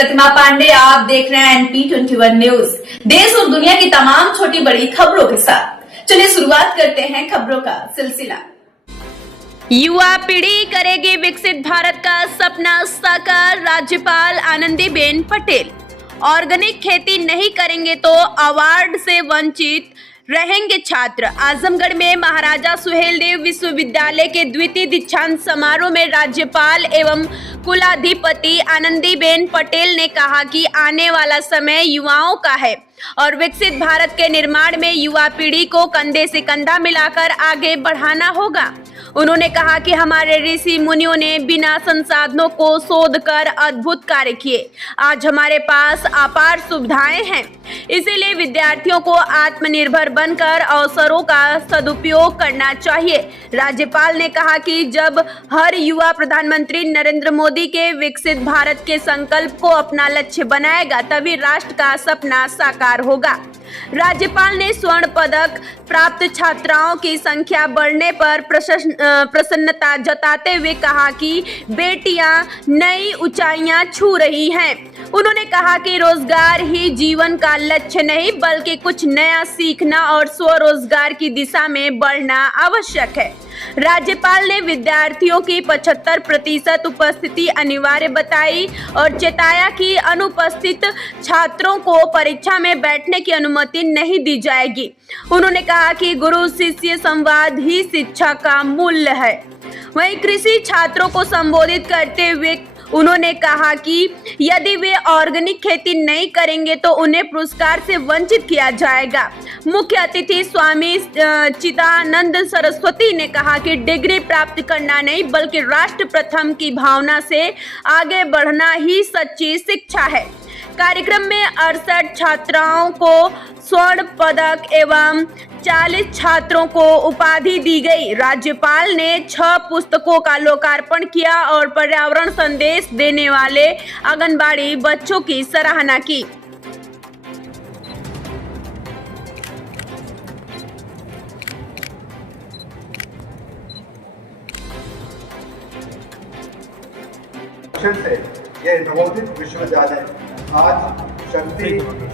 प्रतिमा पांडे, आप देख रहे हैं NP21 न्यूज। देश और दुनिया की तमाम छोटी बड़ी खबरों के साथ चलिए शुरुआत करते हैं खबरों का सिलसिला। युवा पीढ़ी करेगी विकसित भारत का सपना साकार, राज्यपाल आनंदीबेन पटेल। ऑर्गेनिक खेती नहीं करेंगे तो अवार्ड से वंचित रहेंगे छात्र। आजमगढ़ में महाराजा सुहेलदेव विश्वविद्यालय के द्वितीय दीक्षांत समारोह में राज्यपाल एवं कुलाधिपति आनंदीबेन पटेल ने कहा कि आने वाला समय युवाओं का है और विकसित भारत के निर्माण में युवा पीढ़ी को कंधे से कंधा मिलाकर आगे बढ़ाना होगा। उन्होंने कहा कि हमारे ऋषि मुनियों ने बिना संसाधनों को शोध कर अद्भुत कार्य किए। आज हमारे पास अपार सुविधाएं हैं, इसीलिए विद्यार्थियों को आत्मनिर्भर बनकर अवसरों का सदुपयोग करना चाहिए। राज्यपाल ने कहा कि जब हर युवा प्रधानमंत्री नरेंद्र मोदी के विकसित भारत के संकल्प को अपना लक्ष्य बनाएगा, तभी राष्ट्र का सपना साकार होगा। राज्यपाल ने स्वर्ण पदक प्राप्त छात्राओं की संख्या बढ़ने पर प्रसन्नता जताते हुए कहा कि बेटियां नई ऊंचाइयां छू रही हैं। उन्होंने कहा कि रोजगार ही जीवन का लक्ष्य नहीं, बल्कि कुछ नया सीखना और स्वरोजगार की दिशा में बढ़ना आवश्यक है। राज्यपाल ने विद्यार्थियों की 75% उपस्थिति अनिवार्य बताई और चेताया कि अनुपस्थित छात्रों को परीक्षा में बैठने की अनुमति नहीं दी जाएगी। उन्होंने कहा कि गुरु शिष्य संवाद ही शिक्षा का मूल्य है। वहीं कृषि छात्रों को संबोधित करते हुए उन्होंने कहा कि यदि वे ऑर्गेनिक खेती नहीं करेंगे तो उन्हें पुरस्कार से वंचित किया जाएगा। मुख्य अतिथि स्वामी चिदानंद सरस्वती ने कहा कि डिग्री प्राप्त करना नहीं, बल्कि राष्ट्र प्रथम की भावना से आगे बढ़ना ही सच्ची शिक्षा है। कार्यक्रम में 68 छात्राओं को स्वर्ण पदक एवं 40 छात्रों को उपाधि दी गई। राज्यपाल ने 6 पुस्तकों का लोकार्पण किया और पर्यावरण संदेश देने वाले आंगनबाड़ी बच्चों की सराहना की। यह नवोदित विश्वविद्यालय आज शक्ति,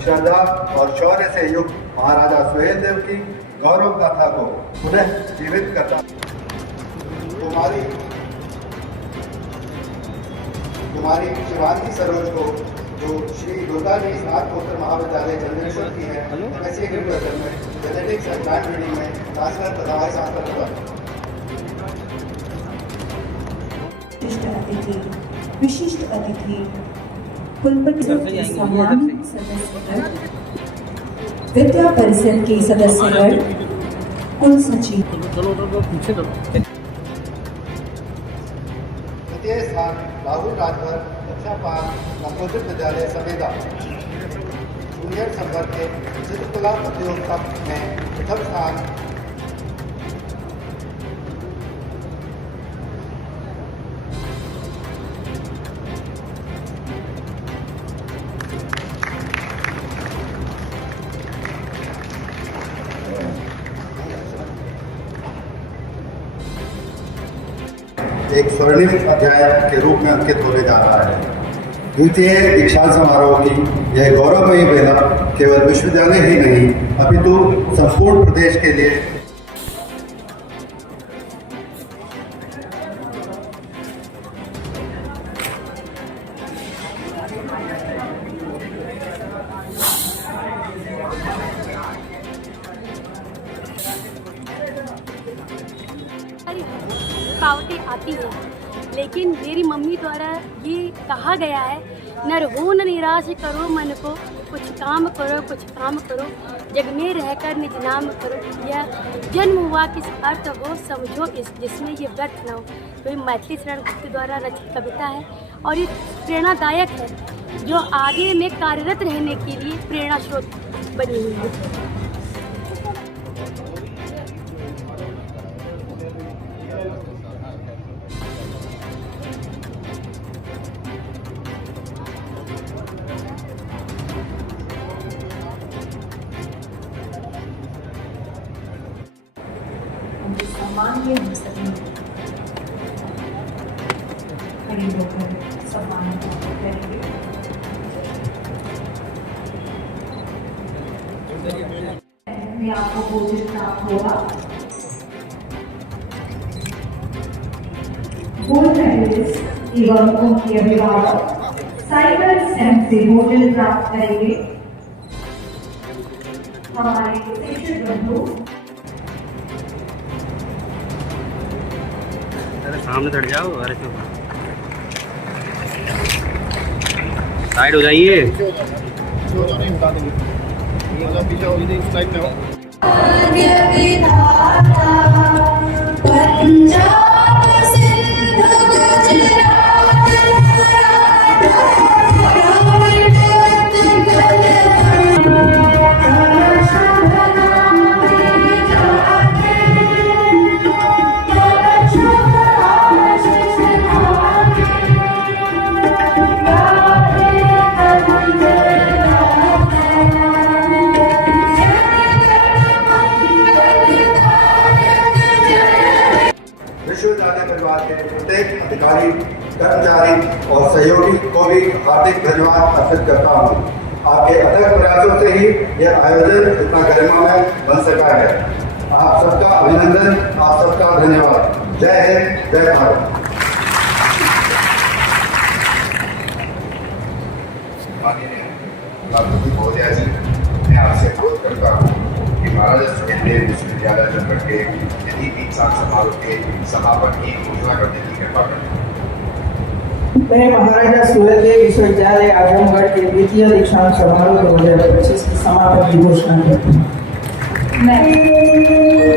श्रद्धा और शौर्य से युक्त महाराजा सुहेलदेव की गौरव गाथा को पुनः जीवित करता। कुमारी शिवांगी सरोज को जो श्री दुर्गाजी स्नातकोत्तर महाविद्यालय चंद्रेश्वर की है, MSc एग्रीकल्चर में जेनेटिक्स एंड प्लांट ब्रीडिंग में ट्रांसफर दवाई शास्त्र हुआ। विशिष्ट अतिथि कुलपति सम्मानित सदस्यगण, विद्या परिषद के सदस्यगण, कुल सचिव। द्वितीय स्थान राहुल राजभर कक्षा 5 कंपोजिट विद्यालय समेदा। जूनियर संवर्ग के चित्रकला प्रतियोगिता में प्रथम स्थान एक स्वर्णिम अध्याय के रूप में अंकित होने जा रहा है। द्वितीय दीक्षांत समारोह की यह गौरवमयी बेला केवल विश्वविद्यालय ही नहीं, अपितु संपूर्ण प्रदेश के लिए रुकावटें आती हैं, लेकिन मेरी मम्मी द्वारा ये कहा गया है, न रहो न निराश करो मन को, कुछ काम करो, जग में रहकर निज नाम करो। यह जन्म हुआ किस अर्थ हो, समझो इस जिसमें ये व्यर्थ न हो। तो ये मैथिली शरण गुप्त द्वारा रचित कविता है और ये प्रेरणादायक है, जो आगे में कार्यरत रहने के लिए प्रेरणा स्रोत बनी हुई है। सम्मान ये हम सभी खड़े होकर सम्मान करेंगे। में आपको भोजन प्राप्त होगा। गोल्ड मेडलिस्ट एवं उनके अभिभावक साइबर स्टैम्प से भोजन प्राप्त करेंगे। हमारे शिक्षक बंधु सामने चढ़ जाओ। अरे चुप साइड हो जाइए। विश्वविद्यालय परिवार के प्रत्येक अधिकारी, कर्मचारी और सहयोगी को भी हार्दिक धन्यवाद अर्पित करता हूँ। आपके अथक प्रयासों से ही यह आयोजन इतना गरिमामय बन सका है। आप सबका अभिनंदन, आप सबका धन्यवाद। जय हिंद, जय भारत। महोदया जी, मैं आपसे अनुरोध करता हूँ कि महाराजा सुहेलदेव विश्वविद्यालय चंडीगढ़ के यदि दीक्षांत समारोह के समापन की घोषणा करने की कृपा करें। मैं महाराजा सुहेलदेव विश्वविद्यालय आजमगढ़ के द्वितीय दीक्षांत समारोह 2025 की समापन की घोषणा करता हूँ। मैं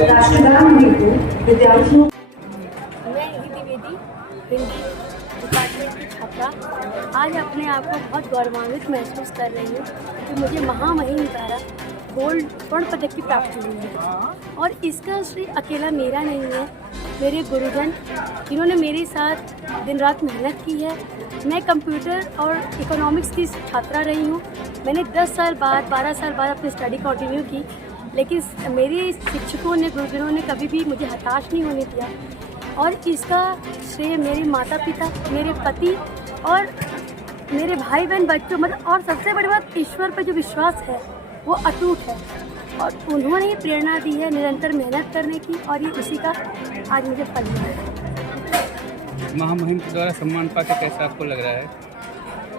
राष्ट्रगान हेतु विद्यार्थियों मैं द्विवेदी हिंदी डिपार्टमेंट की छात्रा आज अपने आप को बहुत गौरवान्वित महसूस कर रही हूँ कि मुझे महामहिम द्वारा गोल्ड स्वर्ण पदक की प्राप्ति हुई है। और इसका श्रेय अकेला मेरा नहीं है, मेरे गुरुजन जिन्होंने मेरे साथ दिन रात मेहनत की है। मैं कंप्यूटर और इकोनॉमिक्स की छात्रा रही हूँ। मैंने 10 साल बाद 12 साल बाद अपनी स्टडी कंटिन्यू की, लेकिन मेरे शिक्षकों ने, गुरुजनों ने कभी भी मुझे हताश नहीं होने दिया। और इसका श्रेय मेरे माता पिता, मेरे पति और मेरे भाई बहन, बच्चों, मतलब, और सबसे बड़ी बात ईश्वर पर जो विश्वास है वो अटूट है। और उन्होंने ही प्रेरणा दी है निरंतर मेहनत करने की, और ये उसी का आज मुझे फल मिला है। महामहिम के द्वारा सम्मान पाके कैसा आपको लग रहा है?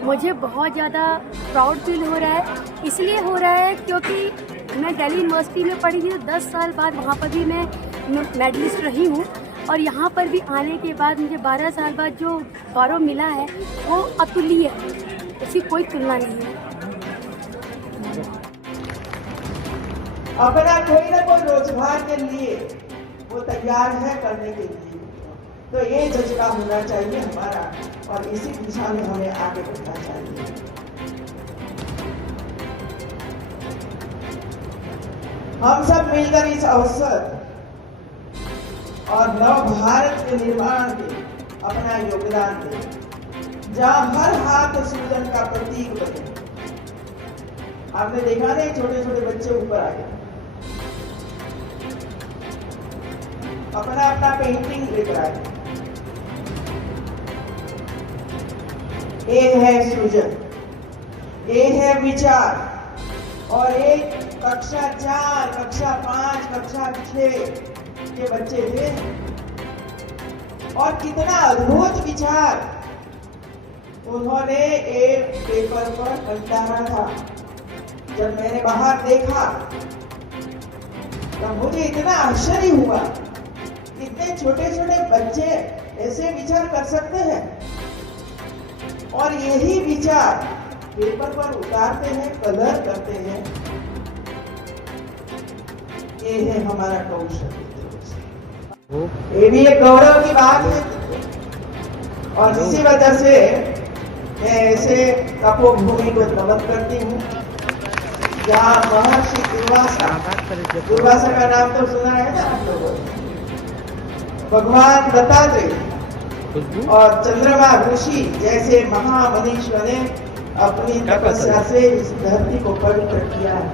मुझे बहुत ज़्यादा प्राउड फील हो रहा है। इसलिए हो रहा है क्योंकि मैं दिल्ली यूनिवर्सिटी में पढ़ी थी, 10 साल बाद वहाँ पर भी मैं मेडलिस्ट रही हूँ। और यहाँ पर भी आने के बाद मुझे 12 साल बाद जो गौरव मिला है वो अतुल्य है, उसकी कोई तुलना नहीं है। अपना कोई ना कोई रोजगार के लिए वो तैयार है करने के लिए, तो ये जज्बा होना चाहिए हमारा, और इसी दिशा में हमें आगे बढ़ना चाहिए। हम सब मिलकर इस अवसर और नव भारत के निर्माण में अपना योगदान दें, जहाँ हर हाथ सृजन का प्रतीक बने। आपने देखा नहीं, छोटे छोटे बच्चे ऊपर आ गए, अपना अपना पेंटिंग लेकर आए। एक है सृजन, एक है विचार, और एक कक्षा 4, कक्षा 5, कक्षा 6 के बच्चे थे। और कितना अद्भुत विचार उन्होंने एक पेपर पर कंडारा था। जब मैंने बाहर देखा तो मुझे इतना आश्चर्य हुआ, इतने छोटे छोटे बच्चे ऐसे विचार कर सकते हैं, और यही विचार पेपर पर उतारते हैं, कलर करते हैं। ये है हमारा कौशल। ये भी एक गौरव की बात है, और इसी वजह से मैं ऐसे तपोभूमि को नमन करती हूँ, जहाँ महर्षि दुर्वासा का नाम तो सुना है ना आप लोगों ने। भगवान दत्तात्रेय और चंद्रमा ऋषि जैसे महामनीषियों ने अपनी तपस्या से इस धरती को पवित्र किया है।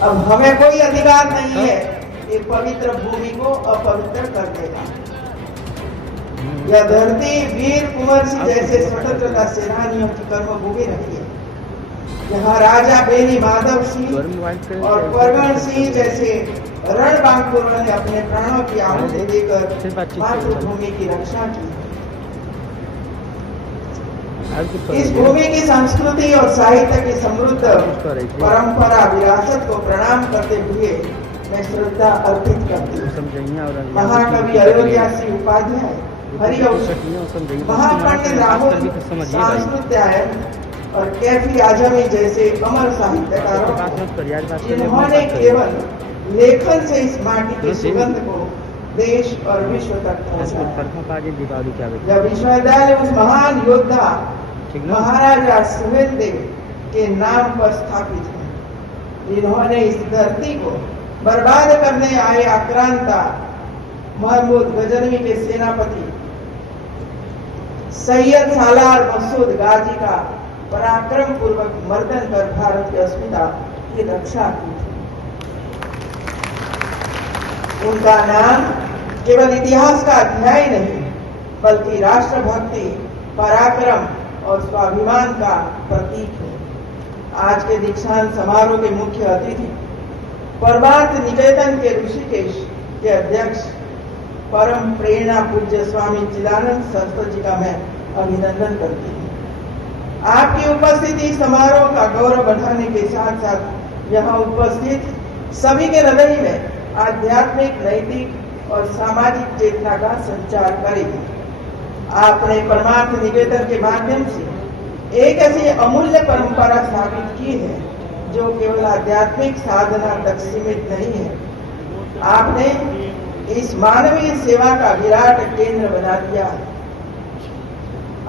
अब हमें कोई अधिकार नहीं है एक पवित्र भूमि को अपवित्र करने का। यह धरती वीर कुंवर सिंह जैसे स्वतंत्रता सेनानियों की कर्मभूमि रही है। यहाँ राजा बेनी माधव सिंह और परगण सिंह जैसे रणबांकुरों ने अपने प्राणों की आहुति देकर मातृभूमि की रक्षा की। इस भूमि की संस्कृति और साहित्य की समृद्ध परंपरा विरासत को प्रणाम करते हुए मैं श्रद्धा अर्पित करती हूँ। महाकवि अयोध्या सिंह उपाध्याय, हरिवंश, महापंडित राहुल सांस्कृत्यायन और कैफी आजमी जैसे अमर साहित्यकारों जिन्होंने केवल लेखन से इस माटी की सुगंध को देश और विश्व तक पहुंचाया। जब विश्वविद्यालय उस महान योद्धा महाराजा सुहेलदेव के नाम पर स्थापित है, जिन्होंने इस धरती को बर्बाद करने आए आक्रांता महमूद गजनवी के सेनापति सैयद सालार मसूद गाजी का पराक्रम पूर्वक मर्दन कर भारत की अस्मिता की रक्षा की थी। उनका नाम केवल इतिहास का अध्याय नहीं, बल्कि राष्ट्रभक्ति, पराक्रम और स्वाभिमान का प्रतीक है। आज के दीक्षांत समारोह के मुख्य अतिथि परमार्थ निकेतन के ऋषिकेश के अध्यक्ष परम प्रेरणा पूज्य स्वामी चिदानंद सरस्वती जी का मैं अभिनंदन करती हूँ। आपकी उपस्थिति समारोह का गौरव बढ़ाने के साथ साथ यहाँ उपस्थित सभी के हृदय में आध्यात्मिक, नैतिक और सामाजिक चेतना का संचार करेगी। आपने परमार्थ निकेतन के माध्यम से एक ऐसी अमूल्य परंपरा स्थापित की है जो केवल आध्यात्मिक साधना तक सीमित नहीं है। आपने इस मानवीय सेवा का विराट केंद्र बना दिया।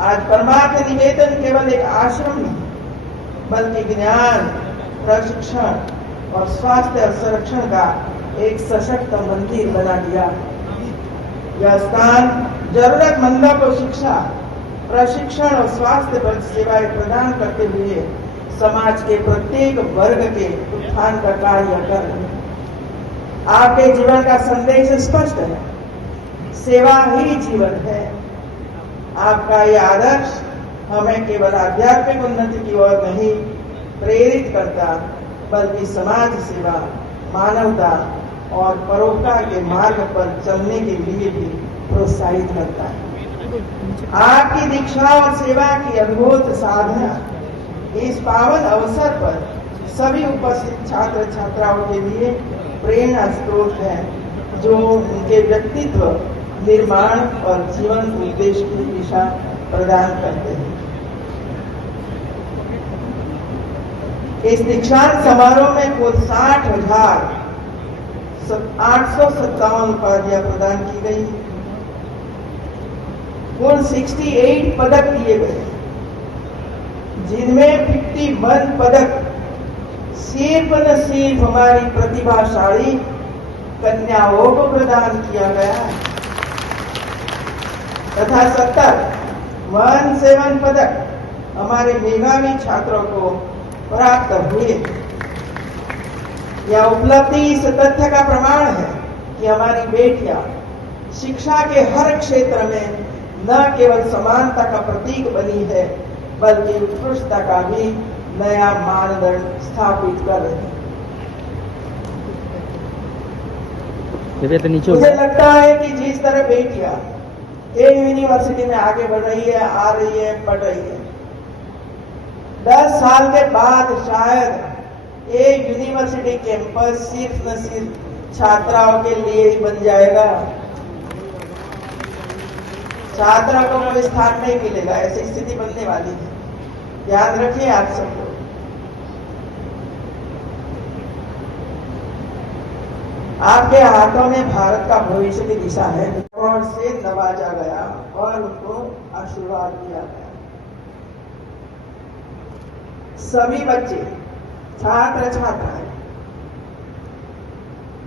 आज परमार्थ निकेतन केवल एक आश्रम नहीं, बल्कि ज्ञान, प्रशिक्षण और स्वास्थ्य संरक्षण का एक सशक्त मंदिर बना दिया। यह स्थान जरूरतमंदों को शिक्षा, प्रशिक्षण और स्वास्थ्य सेवाएं प्रदान करते हुए समाज के प्रत्येक वर्ग के उत्थान का कार्य कर रहे हैं। आपके जीवन का संदेश स्पष्ट है, सेवा ही जीवन है। आपका यह आदर्श हमें केवल आध्यात्मिक उन्नति की ओर नहीं प्रेरित करता, बल्कि समाज सेवा, मानवता और परोपकार के मार्ग पर चलने के लिए भी प्रोत्साहित करता है। आपकी दीक्षा और सेवा की अद्भुत साधना इस पावन अवसर पर सभी उपस्थित छात्र छात्राओं के लिए प्रेरणा स्रोत है, जो उनके व्यक्तित्व निर्माण और जीवन उद्देश्य की दिशा प्रदान करते हैं। इस दीक्षांत समारोह में कुल 60,857 उपाधियां प्रदान की गई, कुल 68 पदक दिए गए, जिनमें 51 पदक सिर्फ न सिर्फ हमारी प्रतिभाशाली कन्याओं को प्रदान किया गया तथा 17 पदक हमारे मेधावी छात्रों को प्राप्त हुए। यह उपलब्धि इस तथ्य का प्रमाण है कि हमारी बेटियां शिक्षा के हर क्षेत्र में न केवल समानता का प्रतीक बनी है, बल्कि उत्कृष्टता का भी नया मानदंड स्थापित कर रही है। मुझे लगता है कि जिस तरह बेटियां एक यूनिवर्सिटी में आगे बढ़ रही है, आ रही है, पढ़ रही है, 10 साल के बाद शायद एक यूनिवर्सिटी कैंपस सिर्फ न सिर्फ छात्राओं के लिए ही बन जाएगा, छात्रा को कोई स्थान नहीं मिलेगा। ऐसी स्थिति बनने वाली है। ध्यान रखिए आप सब लोग। आपके हाथों में भारत का भविष्य की दिशा है और से नवाजा गया और उनको आशीर्वाद दिया गया। सभी बच्चे, छात्र छात्राएं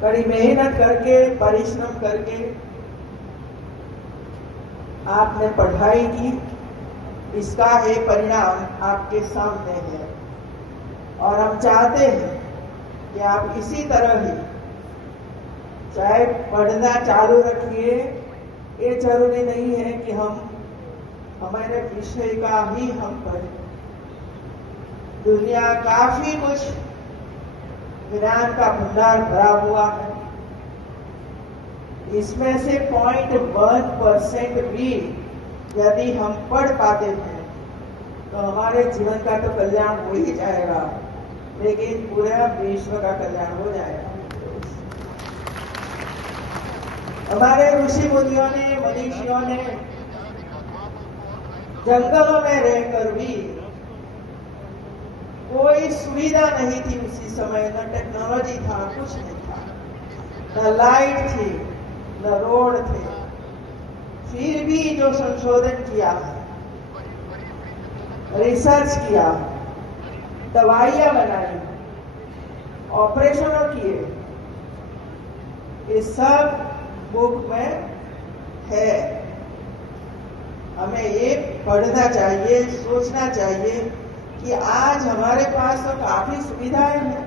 कड़ी मेहनत करके, परिश्रम करके आपने पढ़ाई की, इसका एक परिणाम आपके सामने है और हम चाहते हैं कि आप इसी तरह ही चाहे पढ़ना चालू रखिए। ये जरूरी नहीं है कि हम हमारे विषय का ही हम पढ़ें, दुनिया काफी कुछ ज्ञान का भंडार भरा हुआ है। इसमें से 0.1% भी यदि हम पढ़ पाते हैं तो हमारे जीवन का तो कल्याण हो ही जाएगा, लेकिन पूरा विश्व का कल्याण हो जाएगा। हमारे ऋषि मुनियों ने, मनीषियों ने जंगलों में रहकर भी कोई सुविधा नहीं थी उसी समय, न टेक्नोलॉजी था, कुछ नहीं था, न लाइट थी, न रोड थे। फिर भी जो संशोधन किया, रिसर्च किया, दवाइयां बनाई, ऑपरेशनों किए, ये सब बुक में है। हमें ये पढ़ना चाहिए, सोचना चाहिए कि आज हमारे पास तो काफी सुविधाएं हैं,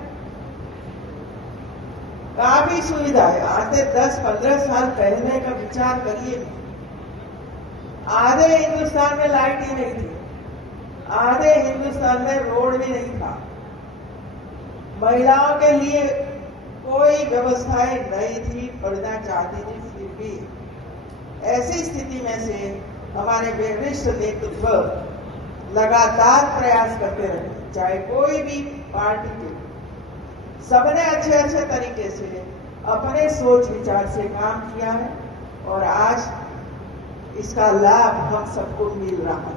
काफी सुविधाएं। आज से 10-15 साल पहले का विचार करिए, आधे हिंदुस्तान में लाइट ही नहीं थी, आधे हिंदुस्तान में रोड भी नहीं था, महिलाओं के लिए कोई व्यवस्थाएं नहीं थी, पढ़ना चाहती थी। फिर भी ऐसी स्थिति में से हमारे वरिष्ठ नेतृत्व लगातार प्रयास करते रहे, चाहे कोई भी पार्टी के, सबने अच्छे अच्छे तरीके से अपने सोच विचार से काम किया है और आज इसका लाभ हम सबको मिल रहा है।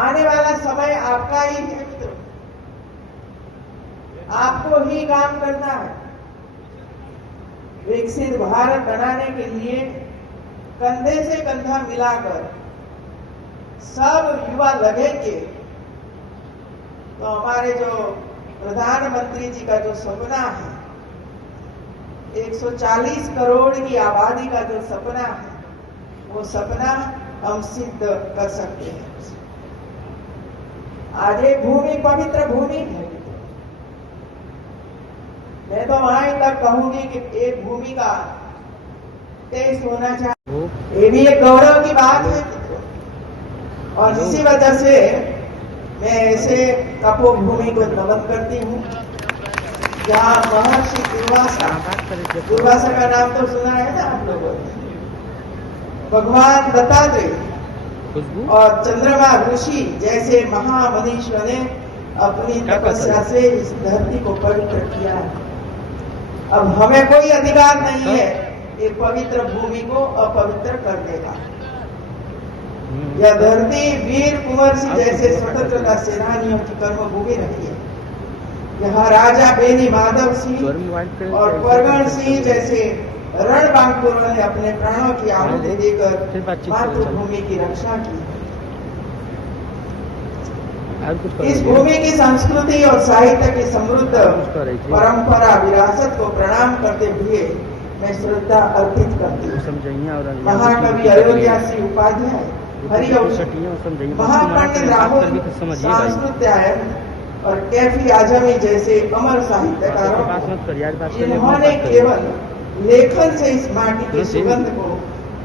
आने वाला समय आपका ही है मित्रों, आपको ही काम करना है। विकसित भारत बनाने के लिए कंधे से कंधा मिलाकर सब युवा लगेंगे तो हमारे जो प्रधानमंत्री जी का जो सपना है, 140 करोड़ की आबादी का जो सपना है, वो सपना हम सिद्ध कर सकते हैं। आज एक भूमि पवित्र भूमि है। मैं तो वहां तक कहूंगी कि एक भूमि का टेस्ट होना चाहिए। ये भी एक गौरव की बात है और इसी वजह से मैं ऐसे तपोभूमि को नमन करती हूँ जहाँ महर्षि दुर्वासा का नाम तो सुना है ना आप लोगों ने, भगवान दत्तात्रेय और चंद्रमा ऋषि जैसे महामनीषियों ने अपनी तपस्या से इस धरती को पवित्र किया है। अब हमें कोई अधिकार नहीं है एक पवित्र भूमि को अपवित्र करने का। यह धरती वीर कुंवर सिंह जैसे स्वतंत्रता सेनानियों की कर्मभूमि रही है। यहाँ राजा बेनी माधव सिंह और परगण सिंह जैसे रणबांकुरों ने अपने प्राणों की आहुति देकर मातृभूमि की रक्षा की। इस भूमि की संस्कृति और साहित्य की समृद्ध परंपरा विरासत को प्रणाम करते हुए मैं श्रद्धा अर्पित करती हूँ। महाकवि अयोध्या सिंह उपाध्याय, महापंडित राहुल सांस्कृत्यायन और कैफी आजमी जैसे अमर साहित्यकारों जिन्होंने केवल लेखन से इस माटी की सुगंध को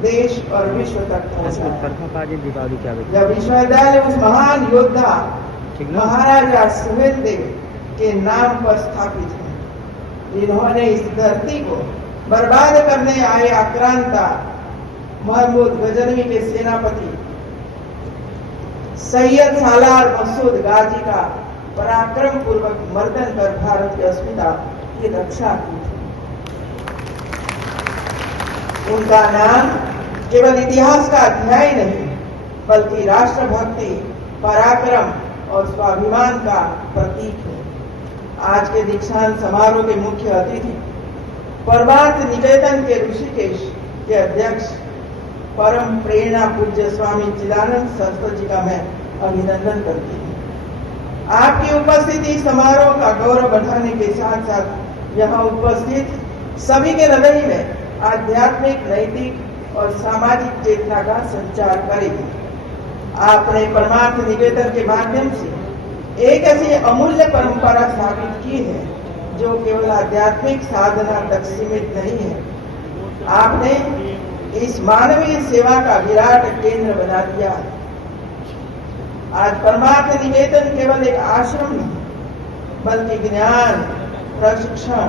देश और विश्व तक पहुंचाया। जब विश्वविद्यालय उस महान योद्धा महाराजा सुहेलदेव के नाम पर स्थापित है, जिन्होंने इस धरती को बर्बाद करने आए आक्रांता महमूद गजनवी के सेनापति सैयद सालार मसूद गाजी का पराक्रम पूर्वक मर्दन कर भारत की अस्मिता की रक्षा की थी। उनका नाम केवल इतिहास का अध्याय नहीं बल्कि राष्ट्रभक्ति, पराक्रम और स्वाभिमान का प्रतीक है। आज के दीक्षांत समारोह के मुख्य अतिथि परमार्थ निकेतन के ऋषिकेश के अध्यक्ष परम प्रेरणा पूज्य स्वामी चिदानंद सरस्वती जी का मैं अभिनंदन करती हूँ। आपकी उपस्थिति समारोह का गौरव बढ़ाने के साथ साथ यहाँ उपस्थित सभी के हृदय में आध्यात्मिक, नैतिक और सामाजिक चेतना का संचार करेगी। आपने परमार्थ निकेतन के माध्यम से एक ऐसी अमूल्य परंपरा स्थापित की है जो केवल आध्यात्मिक साधना तक सीमित नहीं है। आपने इस मानवीय सेवा का विराट केंद्र बना दिया है। आज परमार्थ निकेतन केवल एक आश्रम नहीं, बल्कि ज्ञान, प्रशिक्षण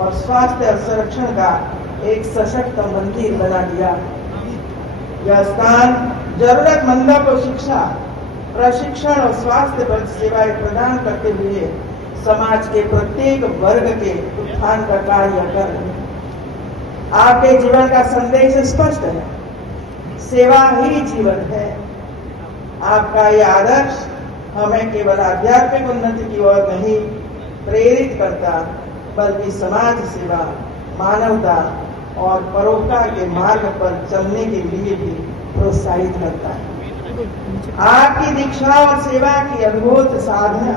और स्वास्थ्य संरक्षण का एक सशक्त मंदिर बना दिया। यह स्थान जरूरतमंदों को शिक्षा, प्रशिक्षण और स्वास्थ्य पर सेवाएं प्रदान करते हुए समाज के प्रत्येक वर्ग के उत्थान का कार्य कर रहे हैं। आपके जीवन का संदेश स्पष्ट है, सेवा ही जीवन है। आपका यह आदर्श हमें केवल आध्यात्मिक उन्नति की ओर नहीं प्रेरित करता, बल्कि समाज सेवा, मानवता और परोपकार के मार्ग पर चलने के लिए भी प्रोत्साहित करता है। आपकी दीक्षा और सेवा की अद्भुत साधना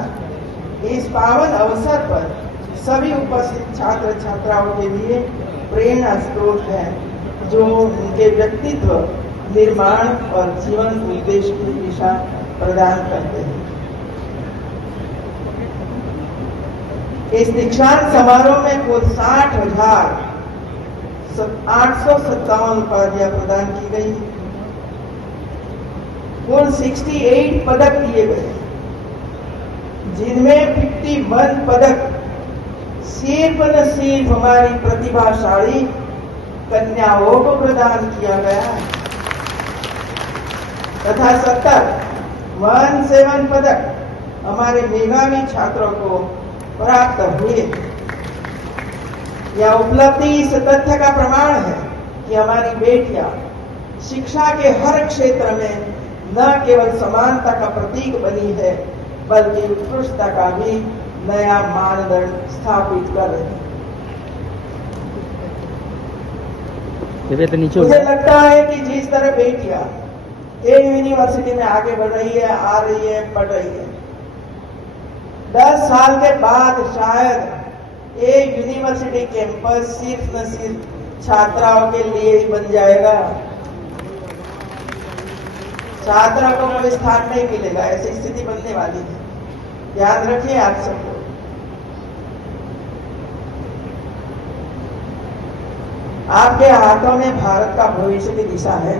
इस पावन अवसर पर सभी उपस्थित छात्र छात्राओं के लिए प्रेरणा स्रोत है, जो उनके व्यक्तित्व निर्माण और जीवन उद्देश्य की दिशा प्रदान करते हैं। इस दीक्षांत समारोह में कुल 60,857 उपाधियां प्रदान की गई, कुल 68 पदक दिए गए, जिनमें 51 पदक सिर्फ न सिर्फ हमारी प्रतिभाशाली कन्याओं को प्रदान किया गया है, तथा 17 पदक हमारे मेधावी छात्रों को प्राप्त हुए। यह उपलब्धि इस तथ्य का प्रमाण है कि हमारी बेटियां शिक्षा के हर क्षेत्र में न केवल समानता का प्रतीक बनी है, बल्कि उत्कृष्टता का भी नया मानदंड स्थापित कर रही है। मुझे लगता है कि जिस तरह बेटियां एक यूनिवर्सिटी में आगे बढ़ रही है, आ रही है, पढ़ रही है, 10 साल के बाद शायद एक यूनिवर्सिटी कैंपस सिर्फ न सिर्फ छात्राओं के लिए ही बन जाएगा, छात्रा को कोई स्थान नहीं मिलेगा, ऐसी स्थिति बनने वाली है। ध्यान रखिए आप सबको। आपके हाथों में भारत का भविष्य की दिशा है।